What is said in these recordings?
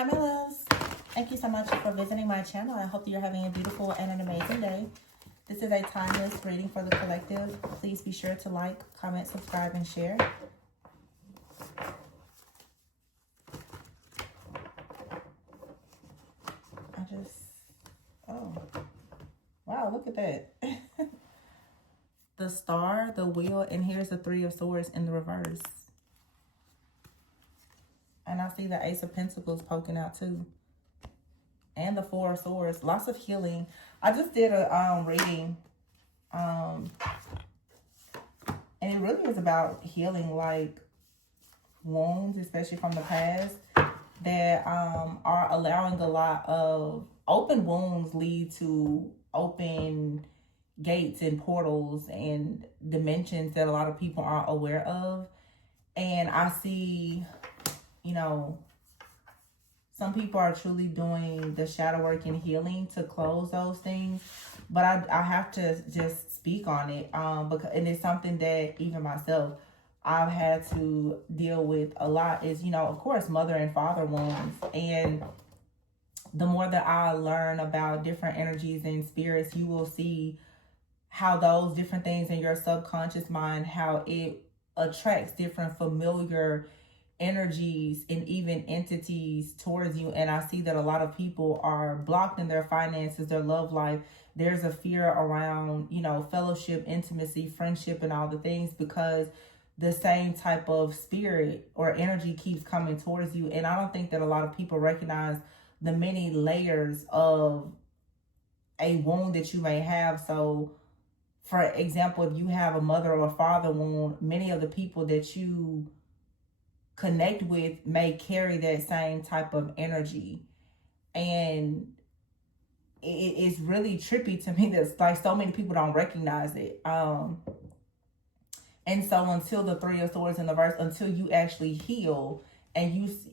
Hi, my loves. Thank you so much for visiting my channel. I hope that you're having a beautiful and an amazing day. This is a timeless reading for the collective. Please be sure to like, comment, subscribe, and share. Oh, wow, look at that. The Star, the Wheel, and here's the Three of Swords in the reverse. And I see the Ace of Pentacles poking out too. And the Four of Swords. Lots of healing. I just did a reading. And it really is about healing, like wounds, especially from the past, that are allowing a lot of open wounds lead to open gates and portals and dimensions that a lot of people aren't aware of. And I see, you know, some people are truly doing the shadow work and healing to close those things. But I have to just speak on it because, and it's something that even myself, I've had to deal with a lot is, you know, of course, mother and father wounds. And the more that I learn about different energies and spirits, you will see how those different things in your subconscious mind, how it attracts different familiar energies and even entities towards you. And I see that a lot of people are blocked in their finances, their love life. There's a fear around, you know, fellowship, intimacy, friendship, and all the things because the same type of spirit or energy keeps coming towards you. And I don't think that a lot of people recognize the many layers of a wound that you may have. So for example, if you have a mother or a father wound, many of the people that you connect with may carry that same type of energy. And it's really trippy to me that like so many people don't recognize it. And so until the Three of Swords in the verse, until you actually heal, and you see,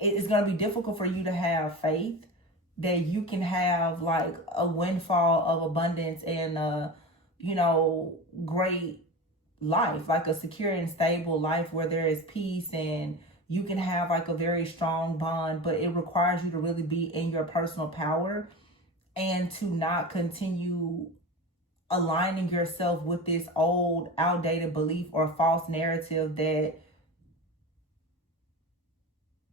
it's going to be difficult for you to have faith that you can have like a windfall of abundance and you know, great life, like a secure and stable life where there is peace and you can have like a very strong bond. But it requires you to really be in your personal power and to not continue aligning yourself with this old outdated belief or false narrative that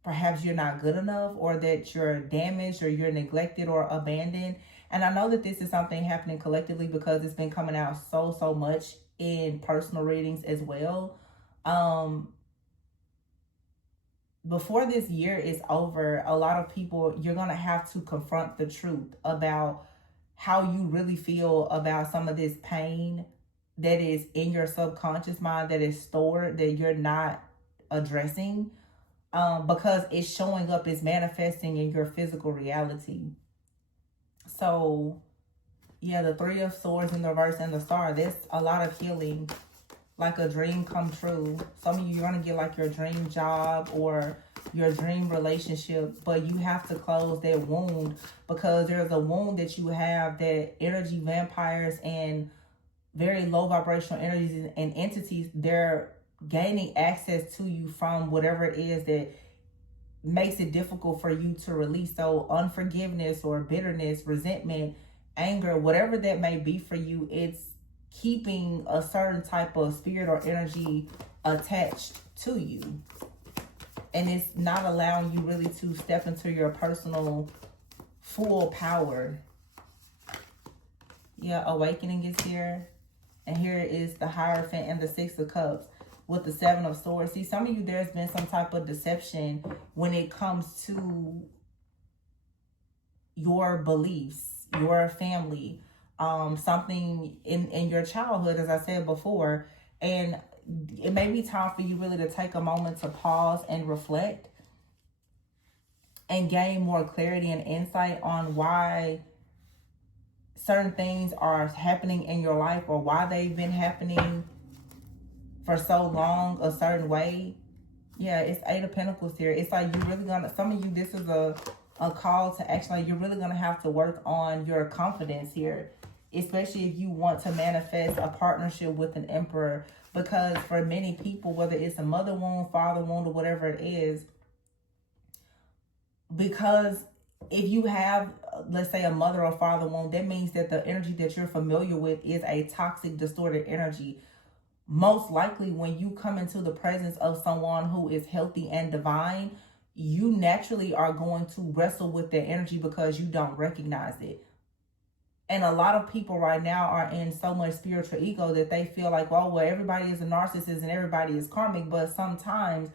perhaps you're not good enough or that you're damaged or you're neglected or abandoned. And I know that this is something happening collectively because it's been coming out so much in personal readings as well. Before this year is over, a lot of people, you're going to have to confront the truth about how you really feel about some of this pain that is in your subconscious mind, that is stored, that you're not addressing, because it's showing up, it's manifesting in your physical reality. So yeah, the Three of Swords in the reverse and the Star, there's a lot of healing, like a dream come true. Some of you, you're going to get like your dream job or your dream relationship, but you have to close that wound because there's a wound that you have that energy vampires and very low vibrational energies and entities, they're gaining access to you from whatever it is that makes it difficult for you to release. So unforgiveness or bitterness, resentment, anger, whatever that may be for you, it's keeping a certain type of spirit or energy attached to you. And it's not allowing you really to step into your personal full power. Yeah, awakening is here. And here is the Hierophant and the Six of Cups with the Seven of Swords. See, some of you, there's been some type of deception when it comes to your beliefs, your family, something in your childhood, as I said before. And it may be time for you really to take a moment to pause and reflect and gain more clarity and insight on why certain things are happening in your life or why they've been happening for so long a certain way. Yeah, it's Eight of Pentacles here. It's like you're really gonna, some of you, this is a call to action. Like you're really gonna have to work on your confidence here, especially if you want to manifest a partnership with an Emperor. Because for many people, whether it's a mother wound, father wound, or whatever it is, because if you have, let's say, a mother or father wound, that means that the energy that you're familiar with is a toxic, distorted energy. Most likely when you come into the presence of someone who is healthy and divine, you naturally are going to wrestle with their energy because you don't recognize it. And a lot of people right now are in so much spiritual ego that they feel like, well, everybody is a narcissist and everybody is karmic. But sometimes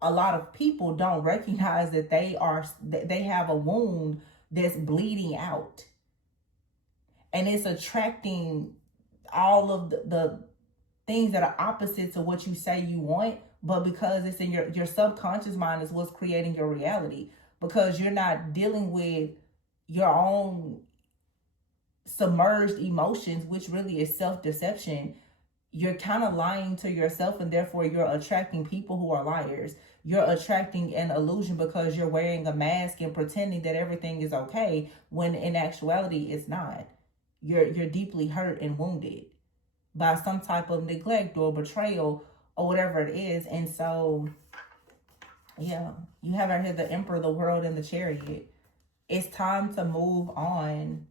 a lot of people don't recognize that they have a wound that's bleeding out. And it's attracting all of the things that are opposite to what you say you want. But because it's in your subconscious mind is what's creating your reality. Because you're not dealing with your own submerged emotions, which really is self-deception. You're kind of lying to yourself, and therefore you're attracting people who are liars. You're attracting an illusion because you're wearing a mask and pretending that everything is okay when in actuality it's not. You're deeply hurt and wounded by some type of neglect or betrayal or whatever it is. And so, yeah, you have out here the Emperor, the World, and the Chariot. It's time to move on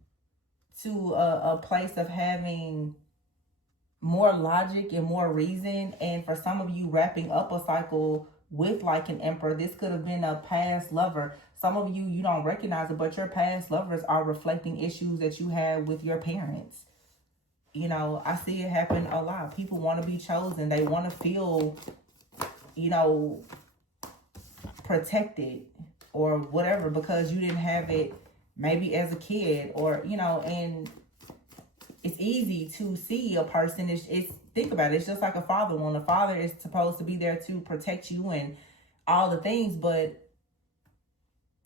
to a place of having more logic and more reason. And for some of you, wrapping up a cycle with like an Emperor. This could have been a past lover. Some of you, you don't recognize it, but your past lovers are reflecting issues that you had with your parents. You know, I see it happen a lot. People want to be chosen. They want to feel, you know, protected or whatever because you didn't have it maybe as a kid, or, you know, and it's easy to see a person. It's think about it. It's just like a father. When a father is supposed to be there to protect you and all the things, but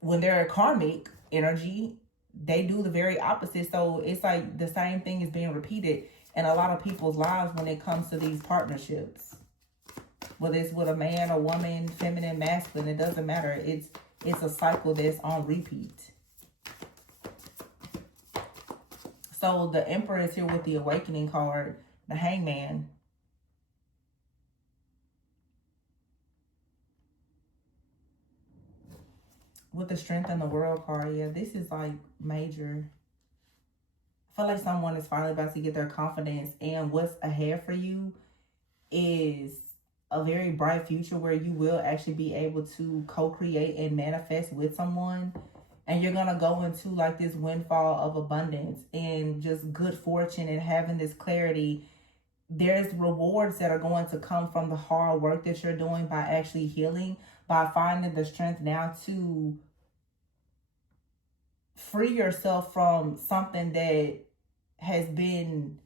when they're a karmic energy, they do the very opposite. So it's like the same thing is being repeated in a lot of people's lives when it comes to these partnerships. Whether it's with a man or woman, feminine, masculine, it doesn't matter. It's a cycle that's on repeat. So the Emperor is here with the Awakening card, the Hangman. With the Strength and the World card, yeah, this is like major. I feel like someone is finally about to get their confidence, and what's ahead for you is a very bright future where you will actually be able to co-create and manifest with someone. And you're going to go into like this windfall of abundance and just good fortune and having this clarity. There's rewards that are going to come from the hard work that you're doing by actually healing, by finding the strength now to free yourself from something that has been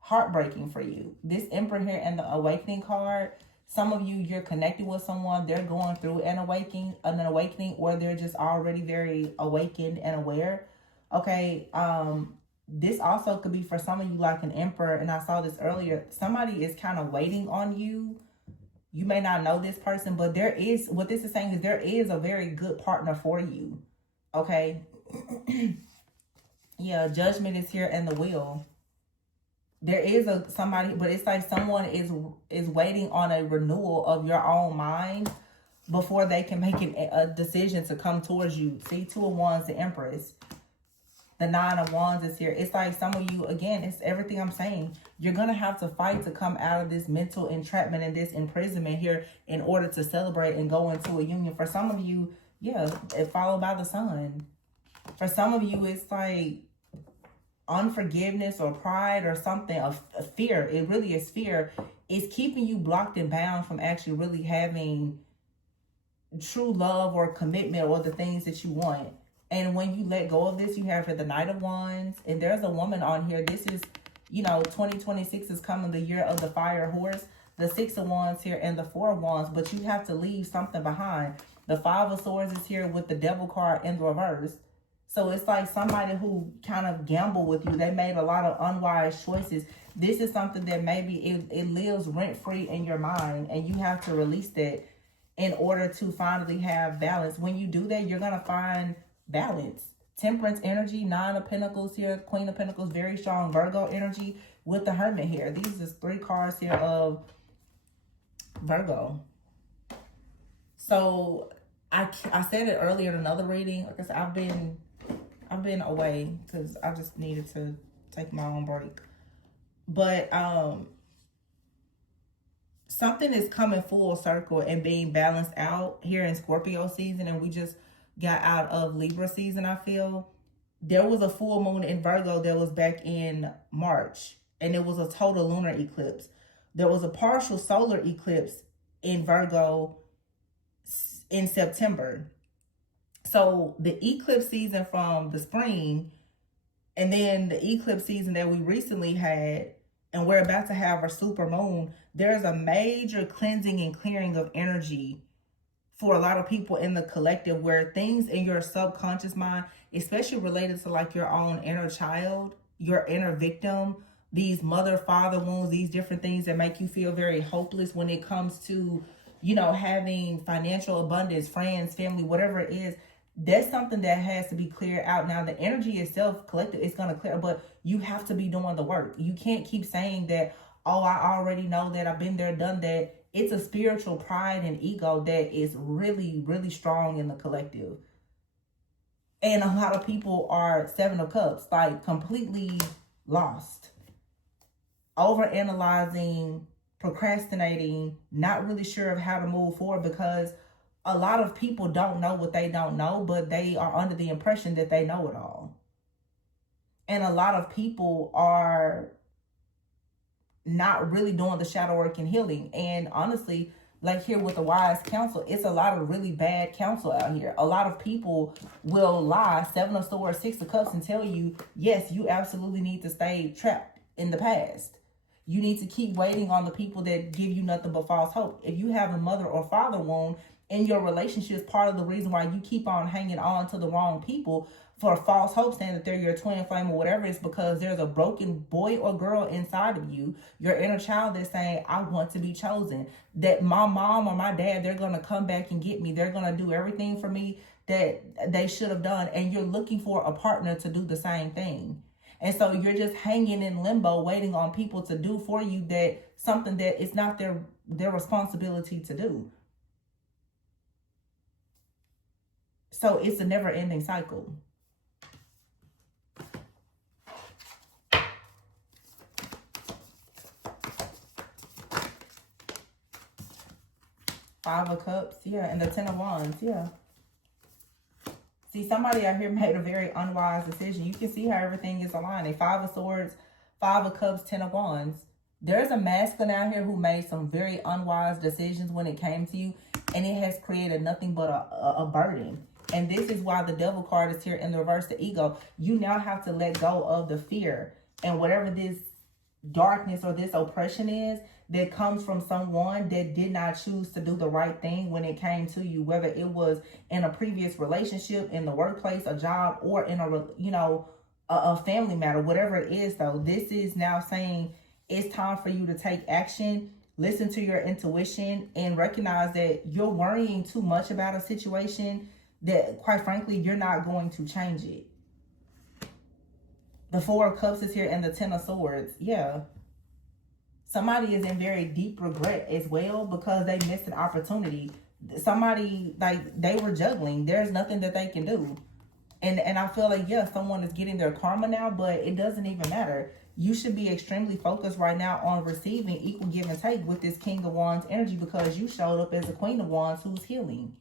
heartbreaking for you. This Emperor here and the Awakening card, some of you, you're connected with someone, they're going through an awakening, or they're just already very awakened and aware. Okay, this also could be for some of you like an Emperor, and I saw this earlier. Somebody is kind of waiting on you. You may not know this person, but there is, what this is saying is there is a very good partner for you. Okay. Yeah, Judgment is here and the Wheel. There is somebody, but it's like someone is waiting on a renewal of your own mind before they can make a decision to come towards you. See, Two of Wands, the Empress. The Nine of Wands is here. It's like some of you, again, it's everything I'm saying. You're going to have to fight to come out of this mental entrapment and this imprisonment here in order to celebrate and go into a union. For some of you, yeah, it followed by the Sun. For some of you, it's like unforgiveness or pride or something, a fear. It really is fear. It's keeping you blocked and bound from actually really having true love or commitment or the things that you want. And when you let go of this, you have the Knight of Wands, and there's a woman on here. This is, you know, 2026 is coming, the year of the fire horse, the Six of Wands here and the Four of Wands, but you have to leave something behind. The Five of Swords is here with the Devil card in the reverse. So it's like somebody who kind of gambled with you. They made a lot of unwise choices. This is something that maybe it lives rent-free in your mind, and you have to release that in order to finally have balance. When you do that, you're going to find balance. Temperance energy, Nine of Pentacles here, Queen of Pentacles, very strong Virgo energy with the Hermit here. These are 3 cards here of Virgo. So I said it earlier in another reading. Like I said, I've been away because I just needed to take my own break. But something is coming full circle and being balanced out here in Scorpio season, and we just got out of Libra season. I feel there was a full moon in Virgo that was back in March, and it was a total lunar eclipse. There was a partial solar eclipse in Virgo in September. So the eclipse season from the spring, and then the eclipse season that we recently had, and we're about to have our super moon, there's a major cleansing and clearing of energy for a lot of people in the collective, where things in your subconscious mind, especially related to like your own inner child, your inner victim, these mother father wounds, these different things that make you feel very hopeless when it comes to, you know, having financial abundance, friends, family, whatever it is. That's something that has to be cleared out. Now, the energy itself, collective, it's going to clear, but you have to be doing the work. You can't keep saying that, oh, I already know that, I've been there, done that. It's a spiritual pride and ego that is really, really strong in the collective. And a lot of people are Seven of Cups, like completely lost, overanalyzing, procrastinating, not really sure of how to move forward, because a lot of people don't know what they don't know, but they are under the impression that they know it all. And a lot of people are not really doing the shadow work and healing. And honestly, like here with the wise counsel, it's a lot of really bad counsel out here. A lot of people will lie, Seven of Swords, Six of Cups, and tell you, yes, you absolutely need to stay trapped in the past. You need to keep waiting on the people that give you nothing but false hope. If you have a mother or father wound in your relationship, part of the reason why you keep on hanging on to the wrong people for false hope, saying that they're your twin flame or whatever, is because there's a broken boy or girl inside of you, your inner child, that's saying, I want to be chosen. That my mom or my dad, they're going to come back and get me. They're going to do everything for me that they should have done. And you're looking for a partner to do the same thing. And so you're just hanging in limbo, waiting on people to do for you that something that is not their responsibility to do. So it's a never-ending cycle. Five of Cups, yeah, and the Ten of Wands, yeah. See, somebody out here made a very unwise decision. You can see how everything is aligning. Five of Swords, Five of Cups, Ten of Wands. There's a masculine out here who made some very unwise decisions when it came to you, and it has created nothing but a burden. And this is why the Devil card is here in the reverse, the ego. You now have to let go of the fear and whatever this darkness or this oppression is that comes from someone that did not choose to do the right thing when it came to you, whether it was in a previous relationship, in the workplace, a job, or in a family matter, whatever it is. Though this is now saying it's time for you to take action, listen to your intuition, and recognize that you're worrying too much about a situation that, quite frankly, you're not going to change it. The Four of Cups is here and the Ten of Swords. Yeah. Somebody is in very deep regret as well because they missed an opportunity. Somebody, like, they were juggling. There's nothing that they can do. And I feel like, yeah, someone is getting their karma now, but it doesn't even matter. You should be extremely focused right now on receiving equal give and take with this King of Wands energy, because you showed up as a Queen of Wands who's healing.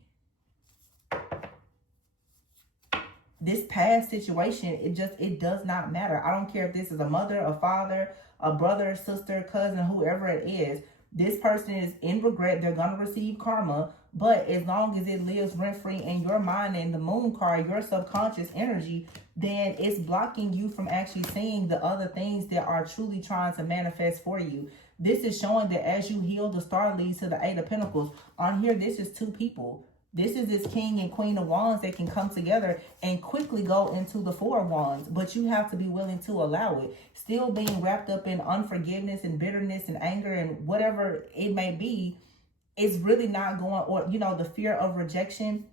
This past situation, it does not matter. I don't care if this is a mother, a father, a brother, sister, cousin, whoever it is. This person is in regret. They're going to receive karma. But as long as it lives rent-free in your mind and the moon card, your subconscious energy, then it's blocking you from actually seeing the other things that are truly trying to manifest for you. This is showing that as you heal, the star leads to the Eight of Pentacles. On here, this is two people. This is this King and Queen of Wands that can come together and quickly go into the Four of Wands. But you have to be willing to allow it. Still being wrapped up in unforgiveness and bitterness and anger and whatever it may be, it's really not going, or, the fear of rejection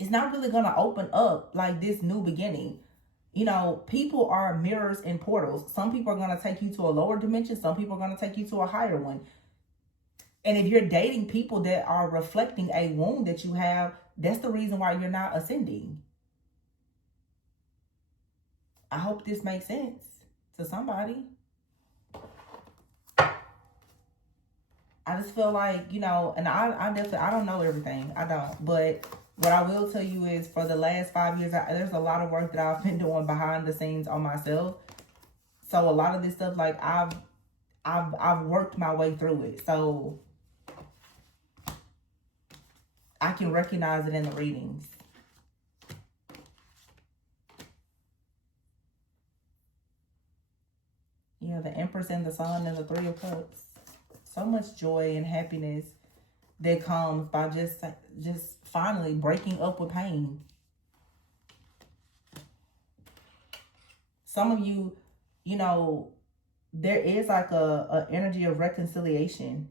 is not really going to open up like this new beginning. People are mirrors and portals. Some people are going to take you to a lower dimension. Some people are going to take you to a higher one. And if you're dating people that are reflecting a wound that you have, that's the reason why you're not ascending. I hope this makes sense to somebody. I just feel like, you know, and I definitely, I don't know everything. I don't. But what I will tell you is for the last 5 years, there's a lot of work that I've been doing behind the scenes on myself. So a lot of this stuff, like I've worked my way through it. So I can recognize it in the readings. Yeah, the Empress and the Sun and the Three of Cups. So much joy and happiness that comes by just finally breaking up with pain. Some of you, you know, there is like a energy of reconciliation.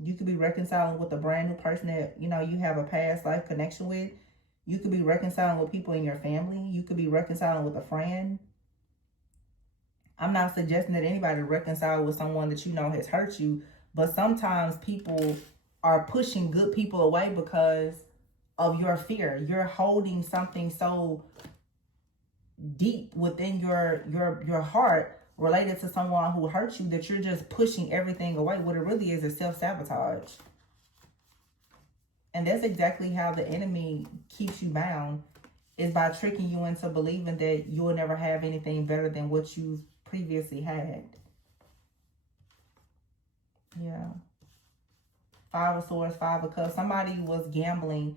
You could be reconciling with a brand new person that, you know, you have a past life connection with. You could be reconciling with people in your family. You could be reconciling with a friend. I'm not suggesting that anybody reconcile with someone that you know has hurt you, but sometimes people are pushing good people away because of your fear. You're holding something so deep within your heart related to someone who hurt you that you're just pushing everything away. What it really is self-sabotage. And that's exactly how the enemy keeps you bound, is by tricking you into believing that you will never have anything better than what you've previously had. Yeah. Five of Swords, Five of Cups. Somebody was gambling.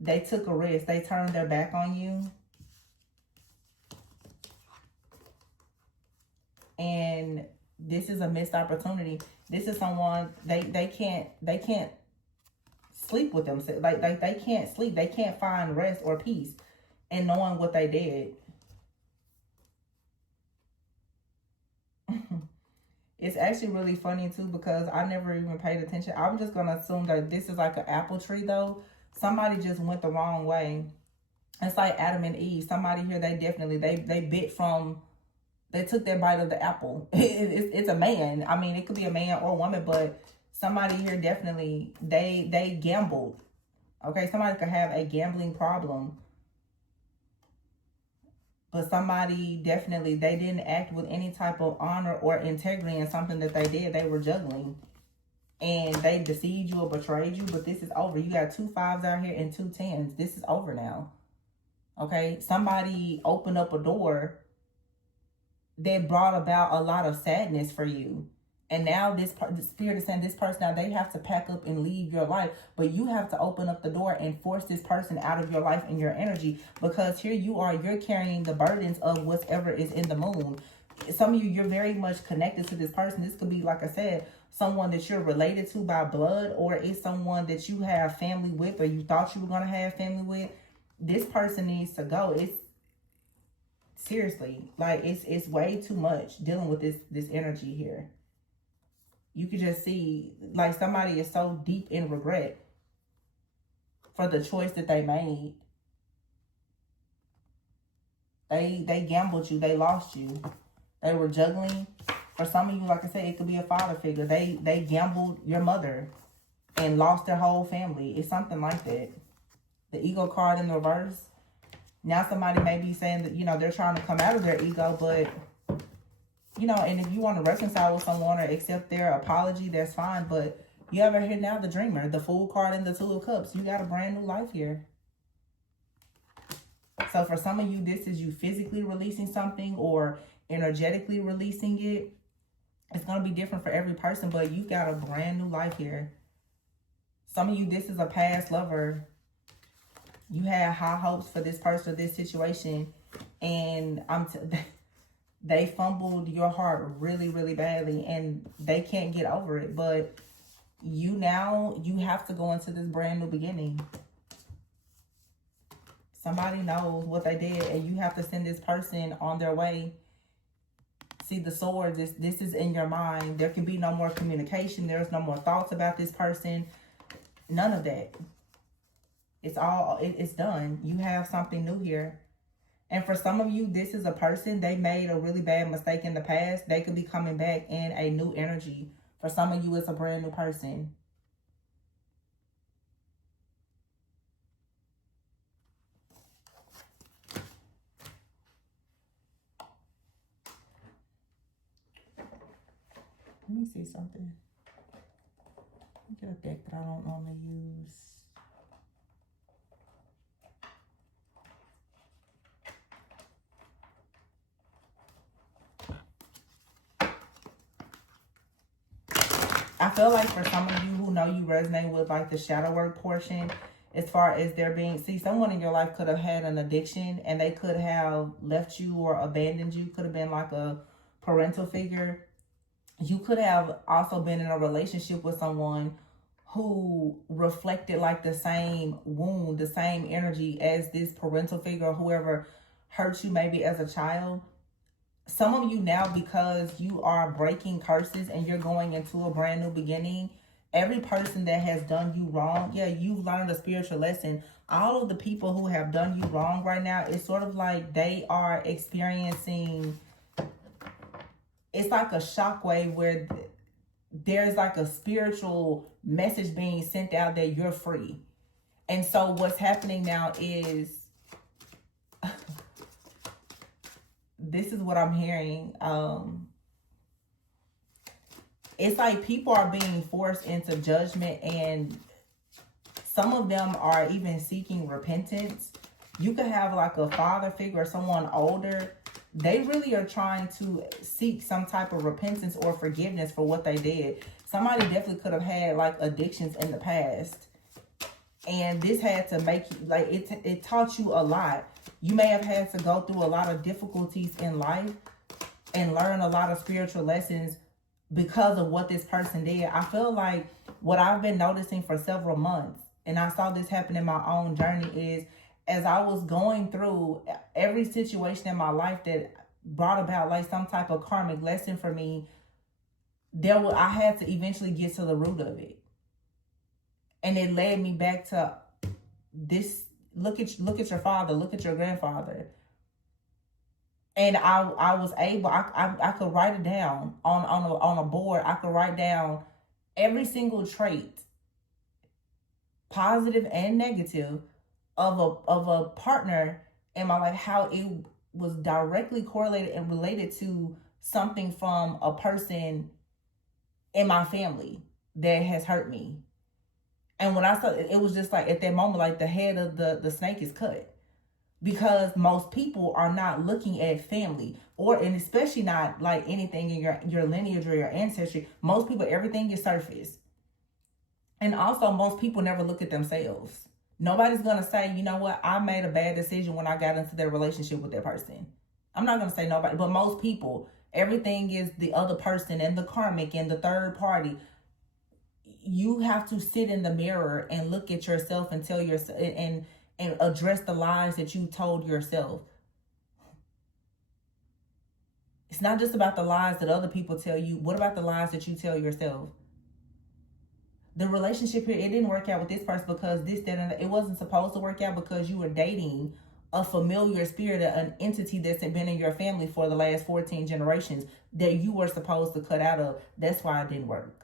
They took a risk. They turned their back on you. And this is a missed opportunity. This is someone, they can't sleep with themselves. Like they can't sleep. They can't find rest or peace in knowing what they did. It's actually really funny too, because I never even paid attention. I'm just gonna assume that this is like an apple tree though. Somebody just went the wrong way. It's like Adam and Eve. Somebody here, they definitely, they bit from, they took their bite of the apple. It's a man. I mean, it could be a man or a woman, but somebody here definitely, they gambled. Okay, somebody could have a gambling problem. But somebody definitely, they didn't act with any type of honor or integrity in something that they did. They were juggling. And they deceived you or betrayed you. But this is over. You got 2 5s out here and 2 10s. This is over now. Okay? Somebody opened up a door that brought about a lot of sadness for you. And now the spirit is saying this person, now they have to pack up and leave your life. But you have to open up the door and force this person out of your life and your energy. Because here you are, you're carrying the burdens of whatever is in the moon. Some of you, you're very much connected to this person. This could be, like I said, someone that you're related to by blood. Or it's someone that you have family with, or you thought you were going to have family with. This person needs to go. It's seriously, like it's way too much dealing with this energy here. You can just see, like, somebody is so deep in regret for the choice that they made. They gambled you. They lost you. They were juggling. For some of you, like I said, it could be a father figure. They gambled your mother and lost their whole family. It's something like that. The ego card in the reverse. Now somebody may be saying that, you know, they're trying to come out of their ego, but, you know, and if you want to reconcile with someone or accept their apology, that's fine. But you ever hear now the Dreamer, the Fool card and the Two of Cups. You got a brand new life here. So for some of you, this is you physically releasing something or energetically releasing it. It's going to be different for every person, but you got a brand new life here. Some of you, this is a past lover. You had high hopes for this person or this situation, and they fumbled your heart really, really badly, and they can't get over it. But you have to go into this brand new beginning. Somebody knows what they did, and you have to send this person on their way. See, the swords, this is in your mind. There can be no more communication. There's no more thoughts about this person. None of that. It's done. You have something new here. And for some of you, this is a person, they made a really bad mistake in the past. They could be coming back in a new energy. For some of you, it's a brand new person. Let me see something. Let me get a deck that I don't normally use. I feel like for some of you who know you resonate with like the shadow work portion, as far as there being, see, someone in your life could have had an addiction and they could have left you or abandoned you. Could have been like a parental figure. You could have also been in a relationship with someone who reflected like the same wound, the same energy as this parental figure or whoever hurt you maybe as a child. Some of you now, because you are breaking curses and you're going into a brand new beginning, every person that has done you wrong, yeah, you've learned a spiritual lesson. All of the people who have done you wrong right now, it's sort of like they are experiencing, it's like a shockwave where there's like a spiritual message being sent out that you're free. And so what's happening now is, this is what I'm hearing. It's like people are being forced into judgment, and some of them are even seeking repentance. You could have like a father figure or someone older. They really are trying to seek some type of repentance or forgiveness for what they did. Somebody definitely could have had like addictions in the past. And this had to make you, like, it taught you a lot. You may have had to go through a lot of difficulties in life and learn a lot of spiritual lessons because of what this person did. I feel like what I've been noticing for several months, and I saw this happen in my own journey, is as I was going through every situation in my life that brought about like some type of karmic lesson for me, I had to eventually get to the root of it. And it led me back to this. Look at your father, look at your grandfather. And I was able, I could write it down on a board. I could write down every single trait, positive and negative, of a partner in my life, how it was directly correlated and related to something from a person in my family that has hurt me. And when I saw it, it was just like at that moment, like the head of the snake is cut. Because most people are not looking at family, and especially not like anything in your lineage or your ancestry. Most people, everything is surface. And also most people never look at themselves. Nobody's going to say, you know what, I made a bad decision when I got into that relationship with that person. I'm not going to say nobody, but most people, everything is the other person and the karmic and the third party. You have to sit in the mirror and look at yourself and tell yourself and address the lies that you told yourself. It's not just about the lies that other people tell you. What about the lies that you tell yourself? The relationship here, it didn't work out with this person because this, that, and that. It wasn't supposed to work out because you were dating a familiar spirit, an entity that's been in your family for the last 14 generations that you were supposed to cut out of. That's why it didn't work.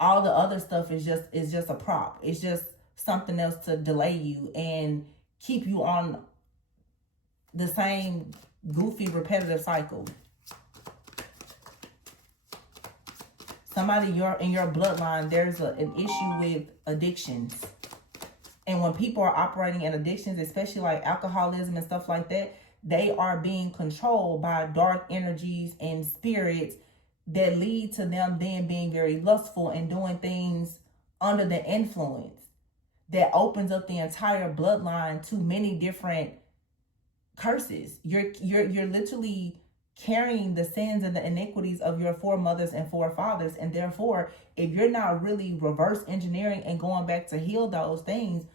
All the other stuff is just a prop. It's just something else to delay you and keep you on the same goofy, repetitive cycle. Somebody in your bloodline, there's an issue with addictions. And when people are operating in addictions, especially like alcoholism and stuff like that, they are being controlled by dark energies and spirits that lead to them then being very lustful and doing things under the influence that opens up the entire bloodline to many different curses. You're literally carrying the sins and the iniquities of your foremothers and forefathers. And therefore, if you're not really reverse engineering and going back to heal those things,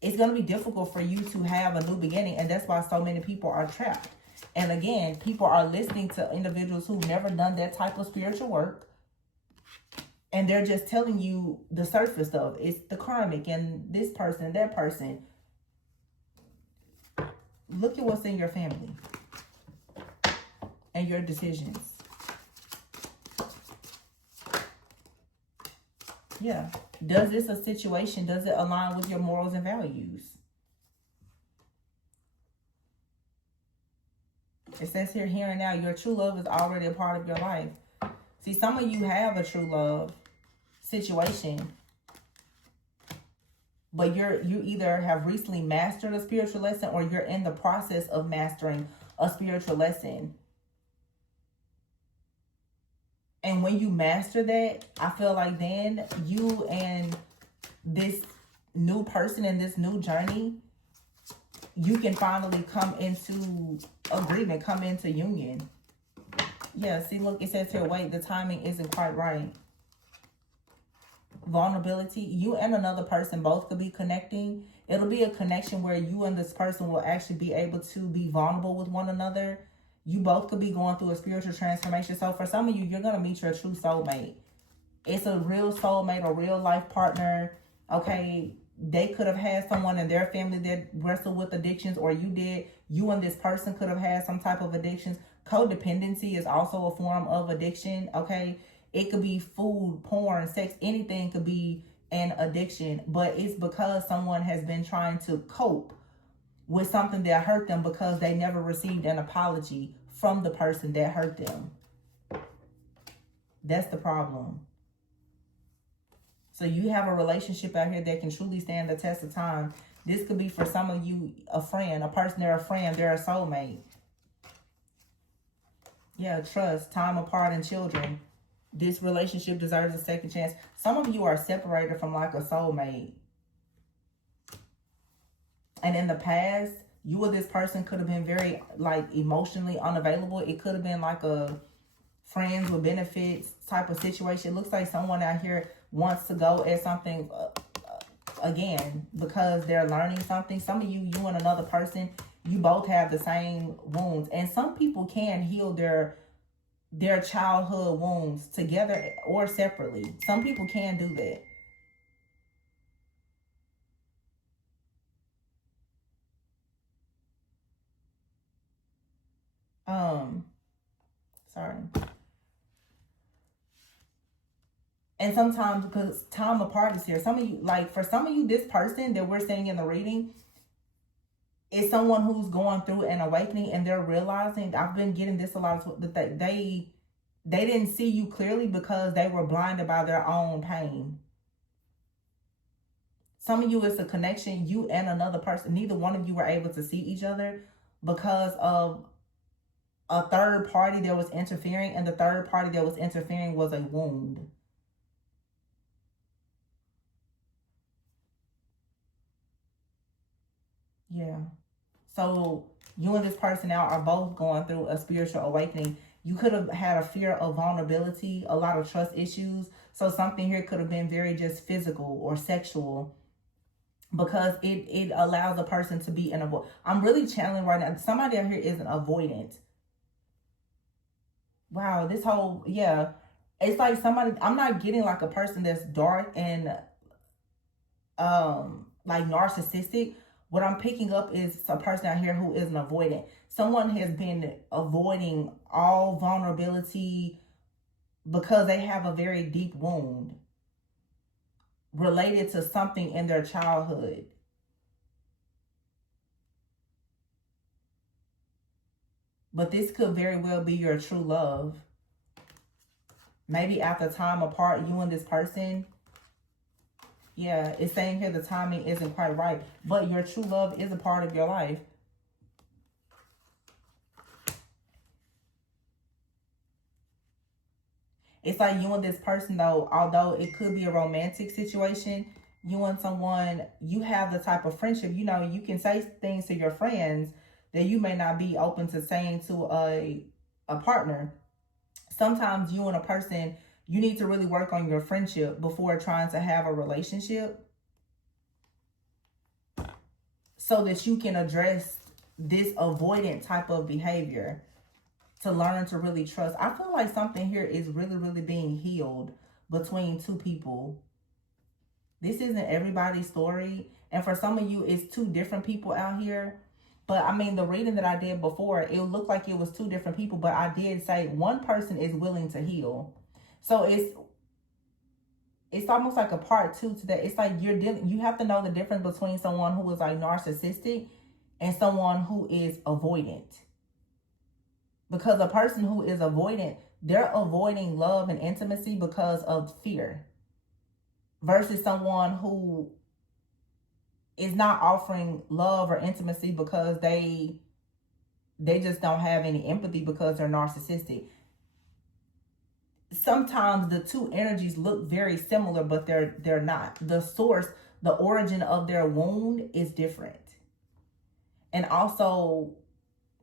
it's going to be difficult for you to have a new beginning. And that's why so many people are trapped. And again, people are listening to individuals who've never done that type of spiritual work. And they're just telling you the surface stuff. It's the karmic and this person, that person. Look at what's in your family and your decisions. Yeah. Does this a situation, does it align with your morals and values? It says here and now, your true love is already a part of your life. See, some of you have a true love situation, but you either have recently mastered a spiritual lesson or you're in the process of mastering a spiritual lesson. And when you master that, I feel like then you and this new person in this new journey, you can finally come into agreement, come into union. Yeah, see, look, it says here, wait, the timing isn't quite right. Vulnerability, you and another person both could be connecting. It'll be a connection where you and this person will actually be able to be vulnerable with one another. You both could be going through a spiritual transformation. So for some of you, you're going to meet your true soulmate. It's a real soulmate, a real life partner. Okay, they could have had someone in their family that wrestled with addictions, or you did. You and this person could have had some type of addictions. Codependency is also a form of addiction. Okay, it could be food, porn, sex, anything could be an addiction, but it's because someone has been trying to cope with something that hurt them because they never received an apology from the person that hurt them. That's the problem. So you have a relationship out here that can truly stand the test of time. This could be for some of you a friend, a person, they're a friend, they're a soulmate. Yeah, trust, time apart, and children. This relationship deserves a second chance. Some of you are separated from like a soulmate. And in the past, you or this person could have been very like emotionally unavailable. It could have been like a friends with benefits type of situation. It looks like someone out here wants to go at something again because they're learning something. Some of you and another person, you both have the same wounds. And some people can heal their childhood wounds together or separately. Some people can do that. Sorry. And sometimes because time apart is here, some of you, like for some of you, this person that we're seeing in the reading is someone who's going through an awakening, and they're realizing, I've been getting this a lot, that they didn't see you clearly because they were blinded by their own pain. Some of you, it's a connection, you and another person, neither one of you were able to see each other because of a third party that was interfering, and the third party that was interfering was a wound. Yeah. So you and this person now are both going through a spiritual awakening. You could have had a fear of vulnerability, a lot of trust issues. So something here could have been very just physical or sexual, because it allows a person to be an I'm really channeling right now. Somebody out here is an avoidant. Wow, this whole, yeah. It's like somebody, I'm not getting like a person that's dark and like narcissistic. What I'm picking up is a person out here who is an avoidant. Someone has been avoiding all vulnerability because they have a very deep wound related to something in their childhood. But this could very well be your true love. Maybe after time apart, you and this person, yeah, it's saying here the timing isn't quite right, but your true love is a part of your life. It's like you and this person, though, although it could be a romantic situation, you and someone, you have the type of friendship, you know, you can say things to your friends that you may not be open to saying to a partner. Sometimes you and a person, you need to really work on your friendship before trying to have a relationship, so that you can address this avoidant type of behavior, to learn to really trust. I feel like something here is really, really being healed between two people. This isn't everybody's story. And for some of you, it's two different people out here. But I mean, the reading that I did before, it looked like it was two different people, but I did say one person is willing to heal. So it's almost like a part two to that. It's like you have to know the difference between someone who is like narcissistic and someone who is avoidant. Because a person who is avoidant, they're avoiding love and intimacy because of fear. Versus someone who is not offering love or intimacy because they just don't have any empathy because they're narcissistic. Sometimes the two energies look very similar, but they're not. The source, the origin of their wound is different. And also,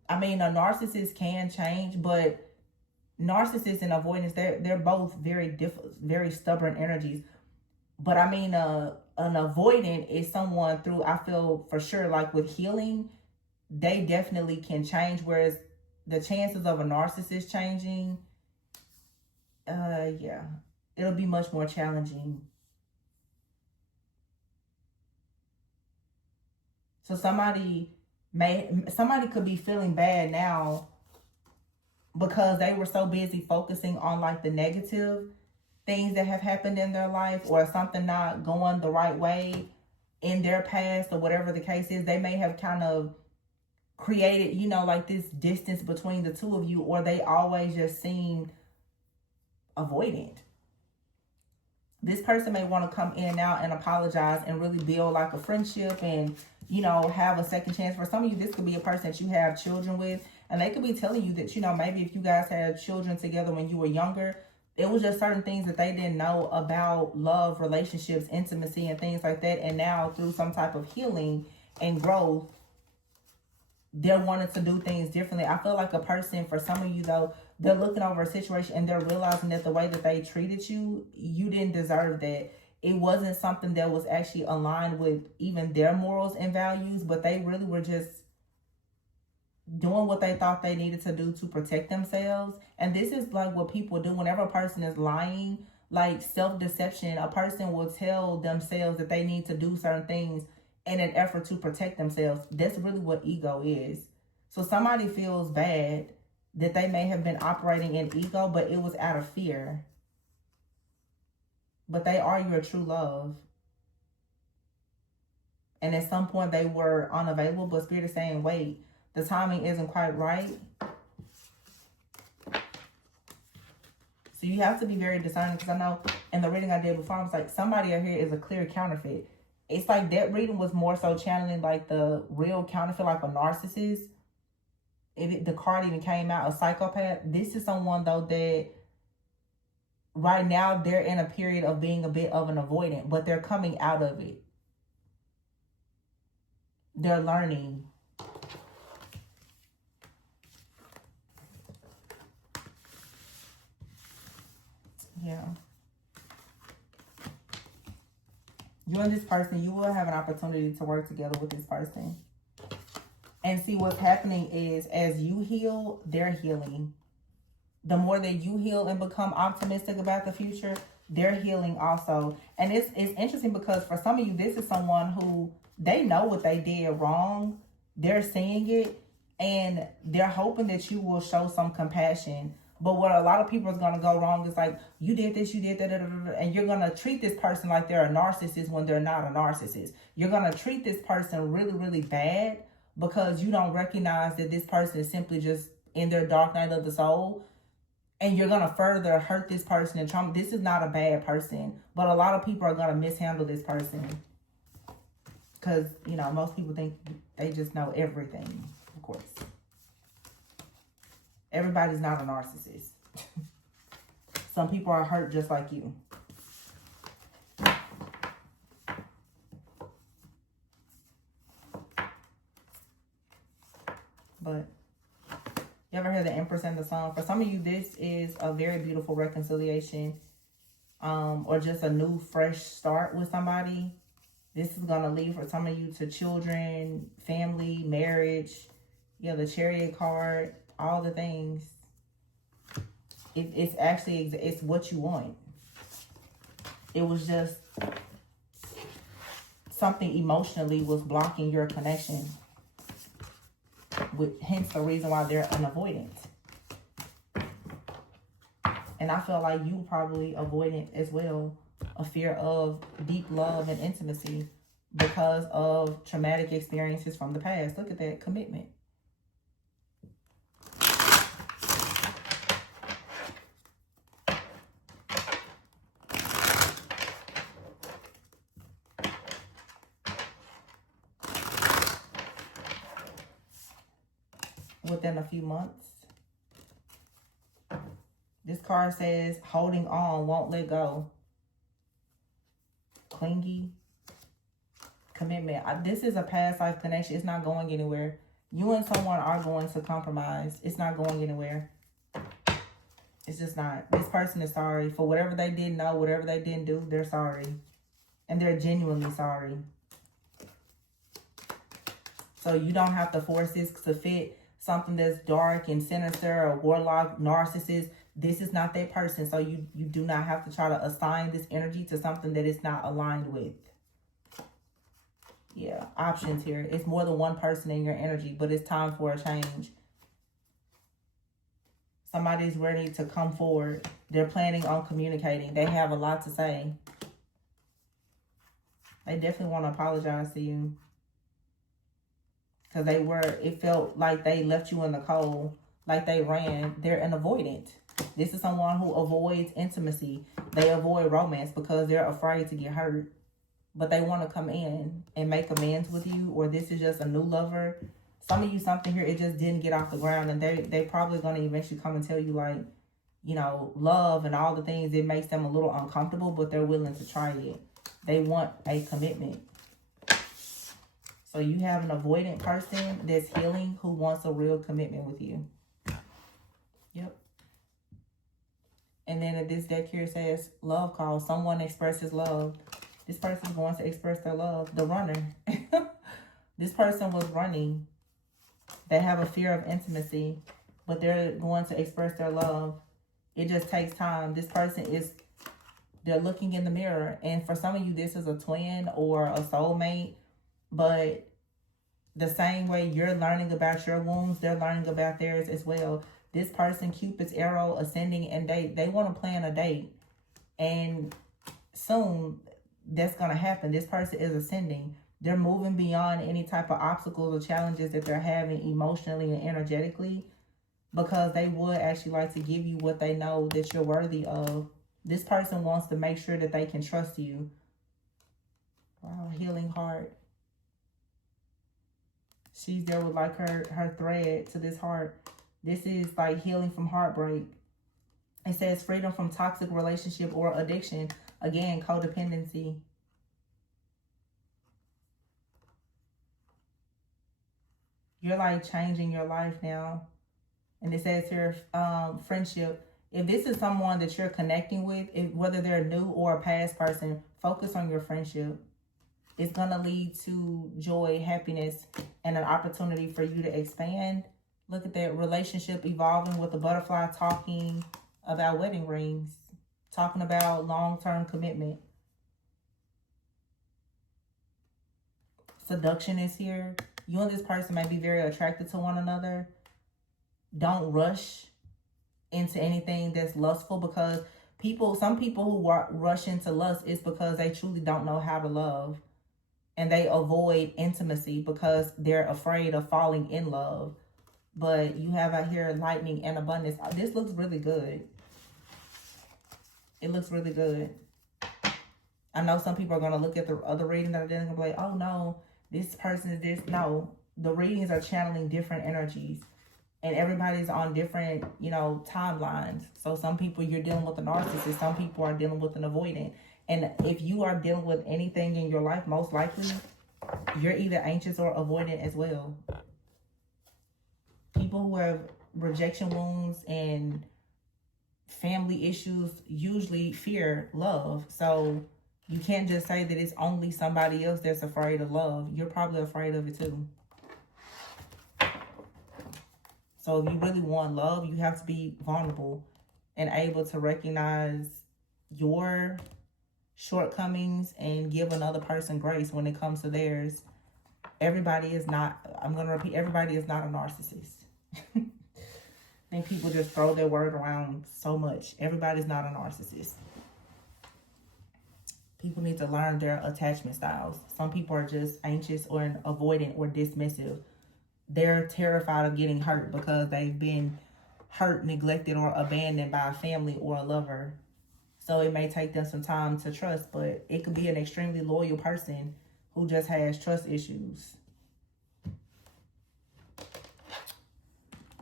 I mean, a narcissist can change, but narcissists and avoidance, they're both very stubborn energies. But I mean, an avoidant is someone through, I feel for sure, like with healing, they definitely can change. Whereas the chances of a narcissist changing, yeah, it'll be much more challenging. So somebody could be feeling bad now because they were so busy focusing on like the negative things that have happened in their life, or something not going the right way in their past, or whatever the case is. They may have kind of created, you know, like this distance between the two of you, or they always just seemed avoidant. This person may want to come in and out and apologize and really build like a friendship and, you know, have a second chance. For some of you, this could be a person that you have children with, and they could be telling you that, you know, maybe if you guys had children together when you were younger, it was just certain things that they didn't know about love, relationships, intimacy, and things like that. And now through some type of healing and growth, they're wanting to do things differently. I feel like a person, for some of you though, they're looking over a situation and they're realizing that the way that they treated you, you didn't deserve that. It wasn't something that was actually aligned with even their morals and values, but they really were just doing what they thought they needed to do to protect themselves. And this is like what people do whenever a person is lying, like self-deception. A person will tell themselves that they need to do certain things in an effort to protect themselves. That's really what ego is. So somebody feels bad that they may have been operating in ego, but it was out of fear. But they are your true love. And at some point they were unavailable, but Spirit is saying, wait, the timing isn't quite right. So you have to be very discerning, because I know in the reading I did before, I was like, somebody out here is a clear counterfeit. It's like that reading was more so channeling like the real counterfeit, like a narcissist. The card even came out, a psychopath. This is someone though that right now they're in a period of being a bit of an avoidant, but they're coming out of it. They're learning. Yeah. You and this person, you will have an opportunity to work together with this person. And see, what's happening is as you heal, they're healing. The more that you heal and become optimistic about the future, they're healing also. And it's interesting because for some of you, this is someone who, they know what they did wrong. They're seeing it and they're hoping that you will show some compassion. But what a lot of people is going to go wrong is like, you did this, you did that, and you're going to treat this person like they're a narcissist when they're not a narcissist. You're going to treat this person really, really bad because you don't recognize that this person is simply just in their dark night of the soul. And you're going to further hurt this person and trauma. This is not a bad person, but a lot of people are going to mishandle this person. Because, you know, most people think they just know everything, of course. Everybody's not a narcissist. Some people are hurt just like you. But you ever heard the Empress and the Sun? For some of you, this is a very beautiful reconciliation, or just a new, fresh start with somebody. This is going to lead for some of you to children, family, marriage. Yeah, the Chariot card, all the things. It's actually, it's what you want. It was just something emotionally was blocking your connection. hence the reason why they're an avoidant. And I feel like you probably avoidant as well. A fear of deep love and intimacy because of traumatic experiences from the past. Look at that commitment. Within a few months. This card says holding on, won't let go. Clingy. Commitment. This is a past life connection. It's not going anywhere. You and someone are going to compromise. It's not going anywhere. It's just not. This person is sorry for whatever they didn't know, whatever they didn't do. They're sorry. And they're genuinely sorry. So you don't have to force this to fit something that's dark and sinister or warlock, narcissist. This is not that person. So you do not have to try to assign this energy to something that it's not aligned with. Yeah, options here. It's more than one person in your energy, but it's time for a change. Somebody's ready to come forward. They're planning on communicating. They have a lot to say. They definitely want to apologize to you. Because it felt like they left you in the cold, like they ran. They're an avoidant. This is someone who avoids intimacy. They avoid romance because they're afraid to get hurt. But they want to come in and make amends with you, or this is just a new lover. Some of you, something here, it just didn't get off the ground, and they probably going to eventually come and tell you, like, you know, love and all the things. It makes them a little uncomfortable, but they're willing to try it. They want a commitment. So you have an avoidant person that's healing who wants a real commitment with you. Yep. And then this deck here says love call. Someone expresses love. This person is going to express their love. The runner. This person was running. They have a fear of intimacy, but they're going to express their love. It just takes time. This person they're looking in the mirror. And for some of you, this is a twin or a soulmate. But the same way you're learning about your wounds, they're learning about theirs as well. This person, Cupid's arrow, ascending and date. They want to plan a date. And soon, that's going to happen. This person is ascending. They're moving beyond any type of obstacles or challenges that they're having emotionally and energetically, because they would actually like to give you what they know that you're worthy of. This person wants to make sure that they can trust you. Wow, healing heart. She's there with like her thread to this heart. This is like healing from heartbreak. It says freedom from toxic relationship or addiction. Again, codependency. You're like changing your life now. And it says here, friendship. If this is someone that you're connecting with, whether they're new or a past person, focus on your friendship. It's going to lead to joy, happiness, and an opportunity for you to expand. Look at that relationship evolving with the butterfly, talking about wedding rings, talking about long-term commitment. Seduction is here. You and this person may be very attracted to one another. Don't rush into anything that's lustful, because some people who rush into lust is because they truly don't know how to love. And they avoid intimacy because they're afraid of falling in love. But you have out here lightning and abundance. This looks really good. It looks really good. I know some people are going to look at the other reading that are going to be like, oh no, this person is this. No, the readings are channeling different energies. And everybody's on different, timelines. So some people, you're dealing with a narcissist. Some people are dealing with an avoidant. And if you are dealing with anything in your life, most likely, you're either anxious or avoidant as well. People who have rejection wounds and family issues usually fear love. So you can't just say that it's only somebody else that's afraid of love. You're probably afraid of it too. So if you really want love, you have to be vulnerable and able to recognize your shortcomings and give another person grace when it comes to theirs. everybody is not, I'm going to repeat, everybody is not a narcissist. I think people just throw their word around so much. Everybody's not a narcissist. People need to learn their attachment styles. Some people are just anxious or avoidant or dismissive. They're terrified of getting hurt because they've been hurt, neglected, or abandoned by a family or a lover. So it may take them some time to trust, but it could be an extremely loyal person who just has trust issues.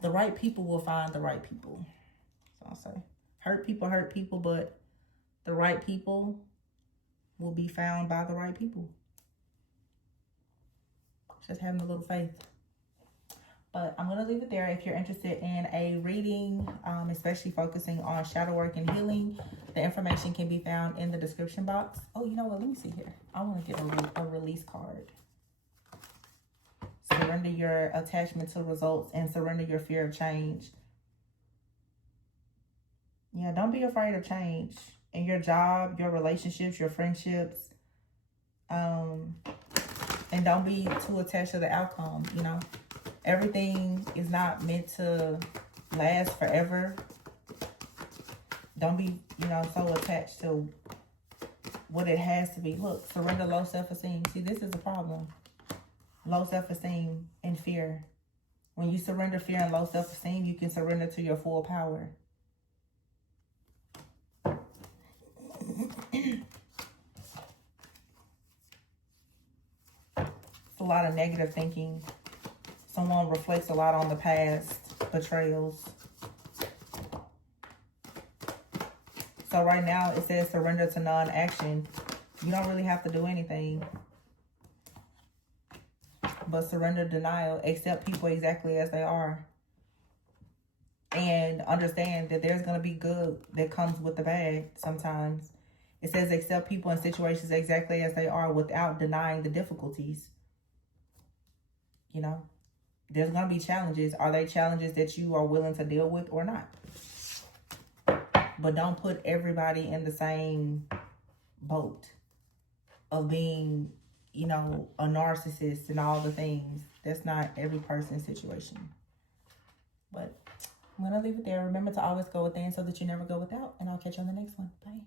The right people will find the right people. So I'll say, hurt people, but the right people will be found by the right people. Just having a little faith. But I'm going to leave it there. If you're interested in a reading, especially focusing on shadow work and healing, the information can be found in the description box. Oh, you know what? Let me see here. I want to get a release card. Surrender your attachment to results and surrender your fear of change. Yeah, don't be afraid of change. In your job, your relationships, your friendships. And don't be too attached to the outcome, you know. Everything is not meant to last forever. Don't be, you know, so attached to what it has to be. Look, surrender low self-esteem. See, this is a problem. Low self-esteem and fear. When you surrender fear and low self-esteem, you can surrender to your full power. It's a lot of negative thinking. Someone reflects a lot on the past betrayals. So right now it says surrender to non-action. You don't really have to do anything. But surrender denial. Accept people exactly as they are. And understand that there's going to be good that comes with the bad sometimes. It says accept people and situations exactly as they are without denying the difficulties. You know? There's going to be challenges. Are they challenges that you are willing to deal with or not? But don't put everybody in the same boat of being, you know, a narcissist and all the things. That's not every person's situation. But I'm going to leave it there. Remember to always go within so that you never go without. And I'll catch you on the next one. Bye.